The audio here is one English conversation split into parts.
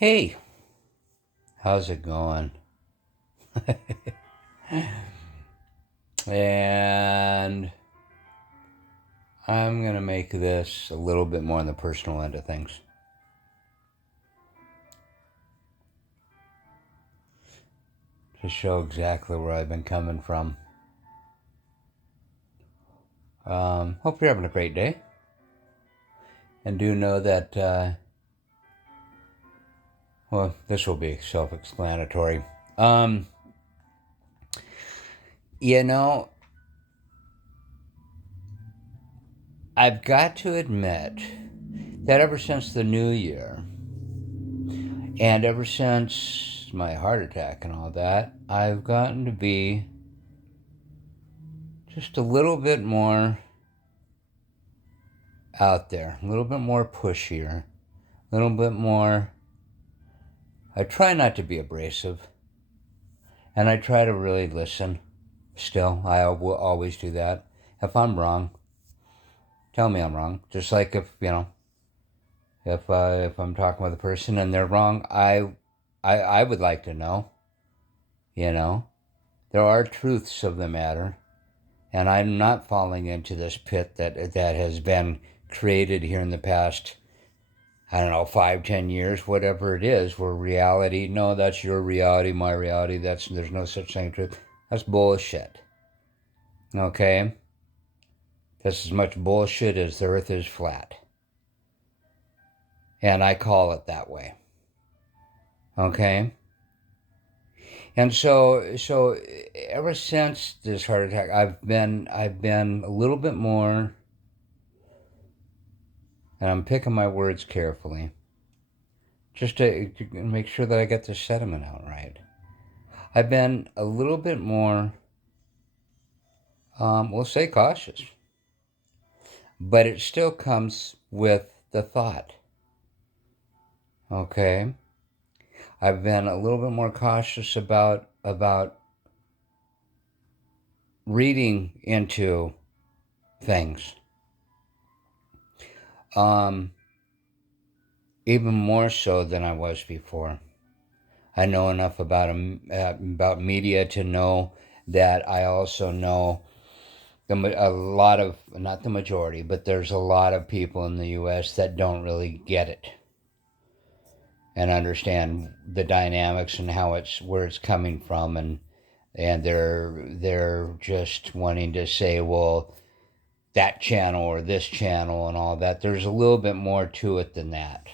Hey, how's it going? And I'm going to make this a little bit more on the personal end of things to show exactly where I've been coming from. Hope you're having a great day. And do know that, well, this will be self explanatory. Um, you know, I've got to admit that ever since the new year, and ever since my heart attack and all that, I've gotten to be just a little bit more out there, a little bit more pushier, a little bit more. I try not to be abrasive, and I try to really listen. Still, I will always do that. If I'm wrong, tell me I'm wrong. Just like if I'm talking with a person and they're wrong, I would like to know. You know, there are truths of the matter, and I'm not falling into this pit that has been created here in the past, I don't know, 5, 10 years, whatever it is, where reality, no, that's your reality, my reality, there's no such thing as truth. That's bullshit. Okay? That's as much bullshit as the earth is flat. And I call it that way. Okay? And so ever since this heart attack, I've been a little bit more, and I'm picking my words carefully, just to make sure that I get the sentiment out right. I've been a little bit more, we'll say cautious, but it still comes with the thought. Okay, I've been a little bit more cautious about reading into things. Um, Even more so than I was before. I know enough about media to know that I also know a lot of, not the majority, but there's a lot of people in the U.S. that don't really get it and understand the dynamics and how it's where it's coming from, and they're just wanting to say, well, that channel or this channel and all that. There's a little bit more to it than that.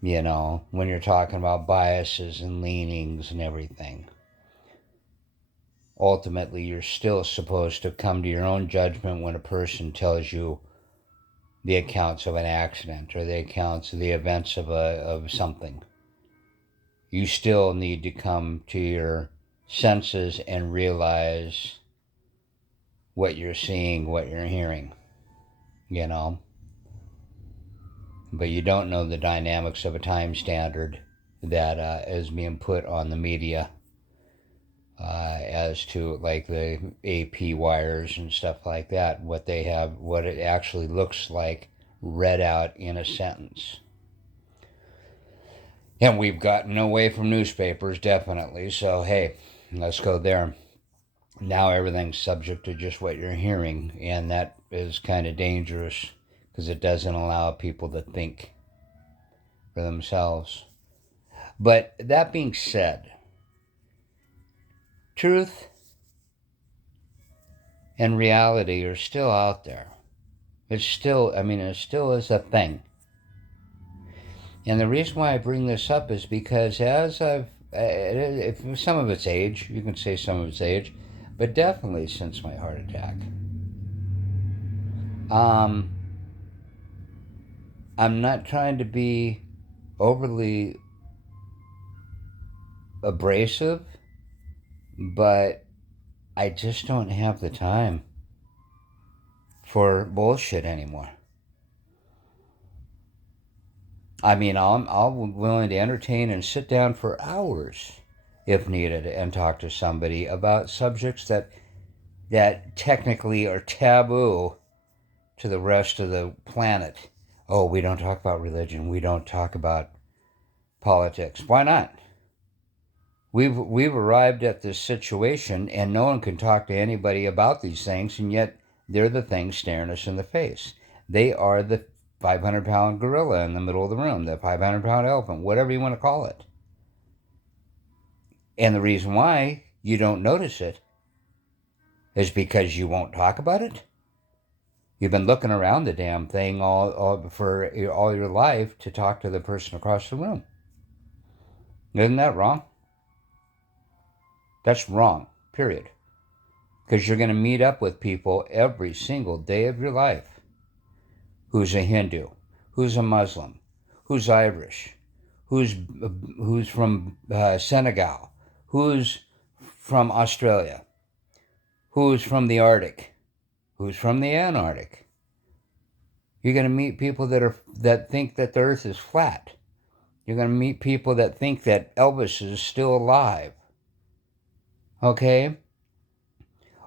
When you're talking about biases and leanings and everything. Ultimately, you're still supposed to come to your own judgment when a person tells you the accounts of an accident or the accounts of the events of something. You still need to come to your senses and realize what you're seeing, what you're hearing, you know. But you don't know the dynamics of a time standard that is being put on the media as to like the AP wires and stuff like that, what they have, what it actually looks like read out in a sentence. And we've gotten away from newspapers, definitely. So, hey, let's go there. Now everything's subject to just what you're hearing, and that is kind of dangerous because it doesn't allow people to think for themselves. But that being said, truth and reality are still out there. It still is a thing. And the reason why I bring this up is because if some of its age, you can say some of its age, but definitely since my heart attack, um, I'm not trying to be overly abrasive, but I just don't have the time for bullshit anymore. I'm willing to entertain and sit down for hours if needed and talk to somebody about subjects that technically are taboo to the rest of the planet. Oh, we don't talk about religion. We don't talk about politics. Why not? We've arrived at this situation, and no one can talk to anybody about these things, and yet they're the things staring us in the face. They are the 500-pound gorilla in the middle of the room, the 500-pound elephant, whatever you want to call it. And the reason why you don't notice it is because you won't talk about it. You've been looking around the damn thing for all your life to talk to the person across the room. Isn't that wrong? That's wrong, period. Because you're going to meet up with people every single day of your life who's a Hindu, who's a Muslim, who's Irish, who's from Senegal, who's from Australia, who's from the Arctic, who's from the Antarctic. You're going to meet people that think that the earth is flat. You're going to meet people that think that Elvis is still alive. Okay?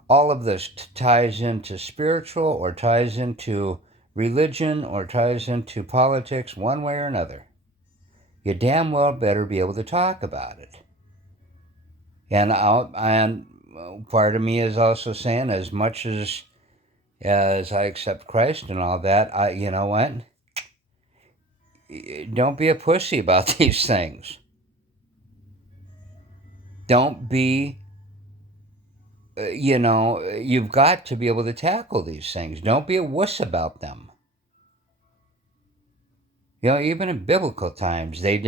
All of this ties into spiritual or ties into religion or ties into politics one way or another. You damn well better be able to talk about it. And part of me is also saying, as much as I accept Christ and all that, you know what? Don't be a pussy about these things. Don't be, you've got to be able to tackle these things. Don't be a wuss about them. Even in biblical times, there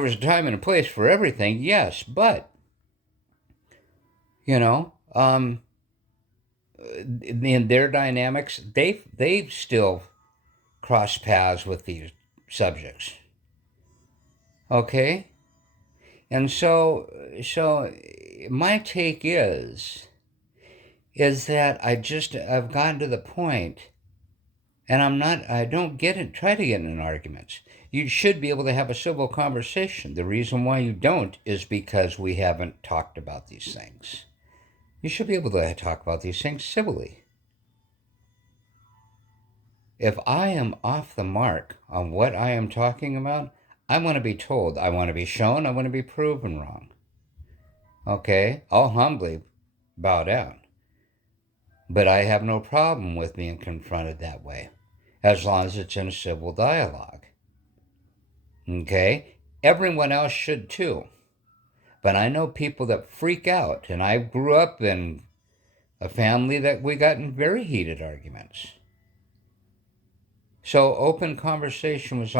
was a time and a place for everything, yes, but, in their dynamics, they still cross paths with these subjects. Okay? And so my take is that I've gotten to the point, and I don't try to get in arguments. You should be able to have a civil conversation. The reason why you don't is because we haven't talked about these things. You should be able to talk about these things civilly. If I am off the mark on what I am talking about, I want to be told, I want to be shown, I want to be proven wrong. Okay? I'll humbly bow down. But I have no problem with being confronted that way, as long as it's in a civil dialogue. Okay? Everyone else should too. But I know people that freak out, and I grew up in a family that we got in very heated arguments. So open conversation was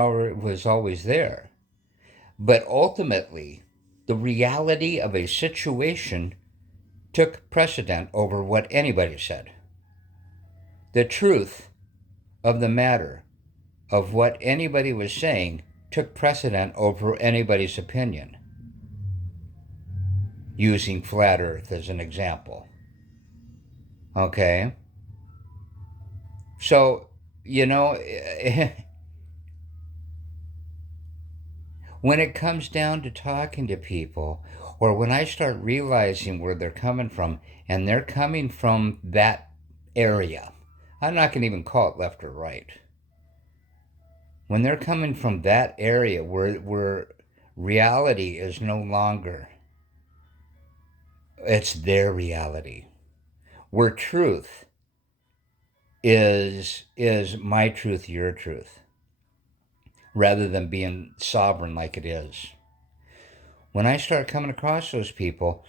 always there. But ultimately, the reality of a situation took precedent over what anybody said. The truth of the matter of what anybody was saying took precedent over anybody's opinion. Using flat earth as an example. Okay? So, when it comes down to talking to people, or when I start realizing where they're coming from, and they're coming from that area, I'm not going to even call it left or right. When they're coming from that area where reality is no longer, it's their reality, where truth is my truth, your truth, rather than being sovereign like it is. When I start coming across those people,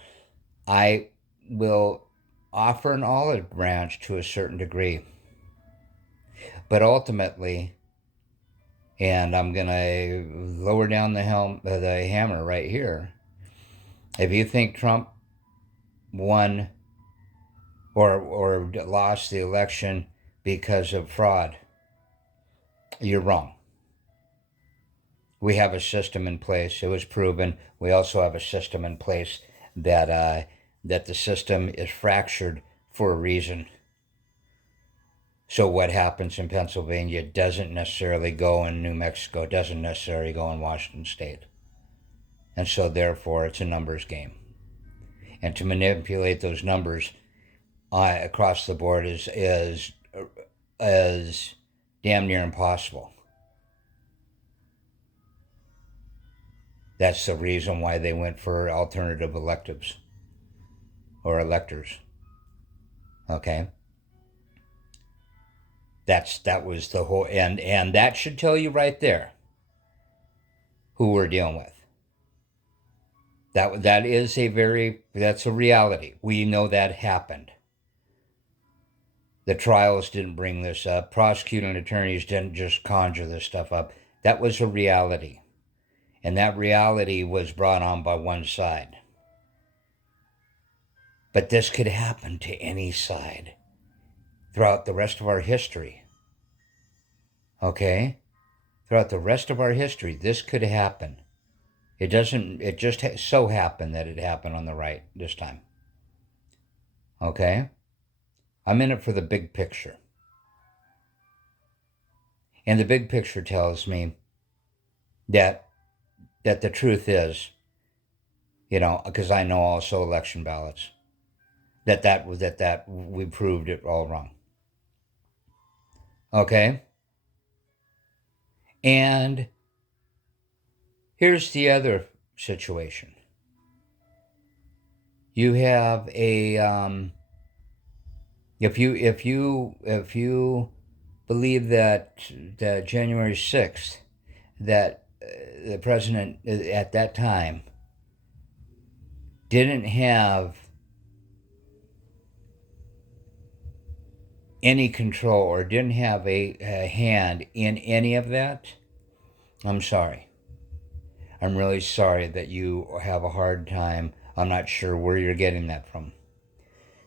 I will offer an olive branch to a certain degree. But ultimately, and I'm going to lower down the hammer right here, if you think Trump won or lost the election because of fraud, you're wrong. We have a system in place. It was proven. We also have a system in place that the system is fractured for a reason. So what happens in Pennsylvania doesn't necessarily go in New Mexico, doesn't necessarily go in Washington State. And so therefore it's a numbers game. And to manipulate those numbers across the board is damn near impossible. That's the reason why they went for alternative electives or electors. Okay? That was the whole, and that should tell you right there who we're dealing with. That's a reality. We know that happened. The trials didn't bring this up. Prosecuting attorneys didn't just conjure this stuff up. That was a reality. And that reality was brought on by one side. But this could happen to any side throughout the rest of our history. Okay? Throughout the rest of our history, this could happen. It just so happened that it happened on the right this time. Okay? I'm in it for the big picture. And the big picture tells me that the truth is, because I know also election ballots, that we proved it all wrong. Okay? And here's the other situation. You have a if you believe that January 6th, that the president at that time didn't have any control or didn't have a hand in any of that, I'm sorry. I'm really sorry that you have a hard time. I'm not sure where you're getting that from.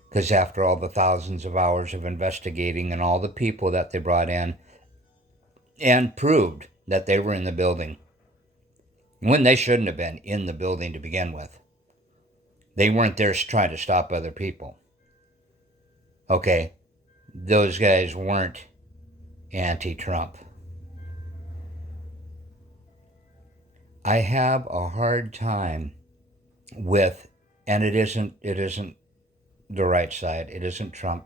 Because after all the thousands of hours of investigating and all the people that they brought in and proved that they were in the building when they shouldn't have been in the building to begin with. They weren't there trying to stop other people. Okay, those guys weren't anti-Trump. I have a hard time with, and it isn't the right side. It isn't Trump.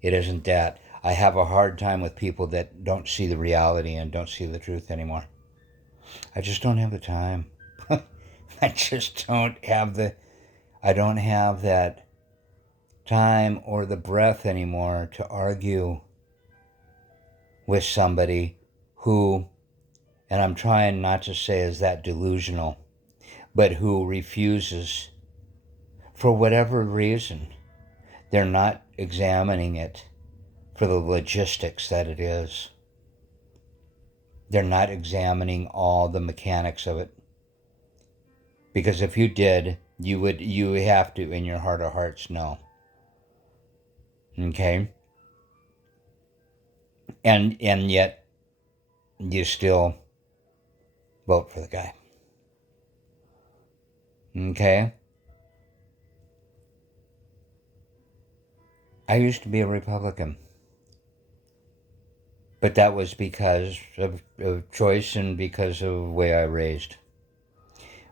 It isn't that. I have a hard time with people that don't see the reality and don't see the truth anymore. I just don't have the time. I just don't have I don't have that time or the breath anymore to argue with somebody who, and I'm trying not to say is that delusional, but who refuses, for whatever reason, they're not examining it for the logistics that it is. They're not examining all the mechanics of it. Because if you did, you have to, in your heart of hearts, know. Okay? And yet, you still vote for the guy. Okay? I used to be a Republican. But that was because of choice and because of the way I raised.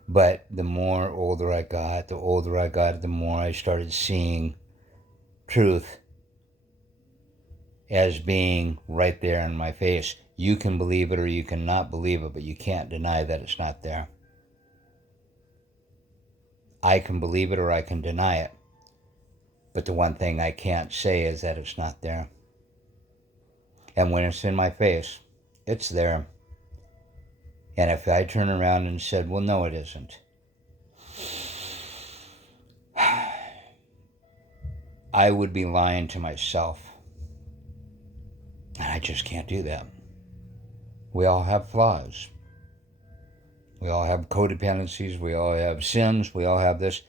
But the older I got, the more I started seeing truth as being right there in my face. You can believe it or you cannot believe it, but you can't deny that it's not there. I can believe it or I can deny it. But the one thing I can't say is that it's not there. And when it's in my face, it's there. And if I turn around and said, well, no, it isn't, I would be lying to myself. And I just can't do that. We all have flaws. We all have codependencies. We all have sins. We all have this.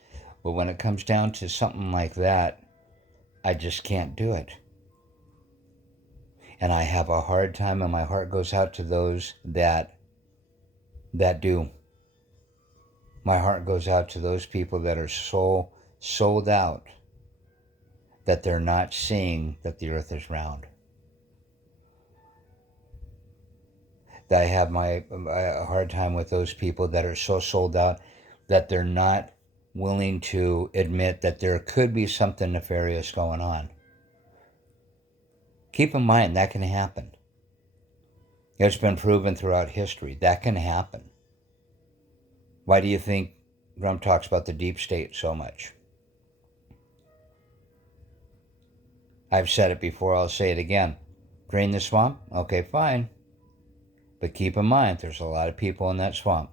But when it comes down to something like that, I just can't do it. And I have a hard time, and my heart goes out to those that do. My heart goes out to those people that are so sold out that they're not seeing that the earth is round. That I have a hard time with those people that are so sold out that they're not willing to admit that there could be something nefarious going on. Keep in mind, that can happen. It's been proven throughout history. That can happen. Why do you think Trump talks about the deep state so much? I've said it before, I'll say it again. Drain the swamp? Okay, fine. But keep in mind, there's a lot of people in that swamp.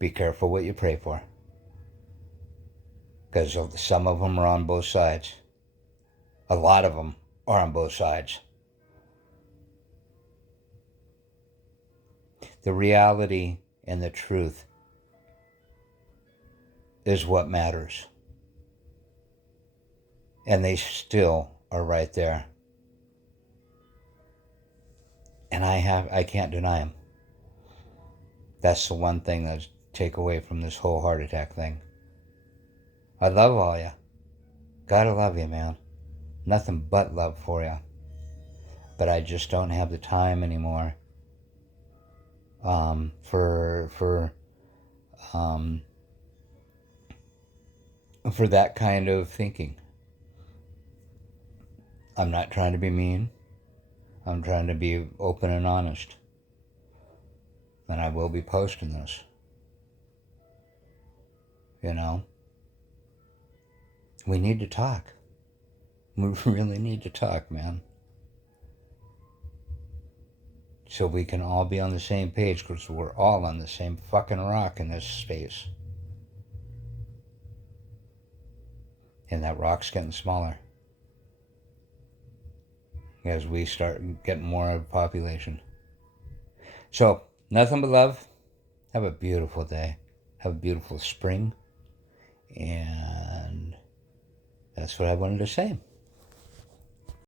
Be careful what you pray for. Because some of them are on both sides. A lot of them are on both sides. The reality and the truth is what matters. And they still are right there. And I can't deny them. That's the one thing that I take away from this whole heart attack thing. I love all you. Gotta love you, man. Nothing but love for you. But I just don't have the time anymore for that kind of thinking. I'm not trying to be mean. I'm trying to be open and honest. And I will be posting this. You know? We need to talk. We really need to talk, man. So we can all be on the same page, because we're all on the same fucking rock in this space. And that rock's getting smaller as we start getting more of a population. So, nothing but love. Have a beautiful day. Have a beautiful spring. And that's what I wanted to say.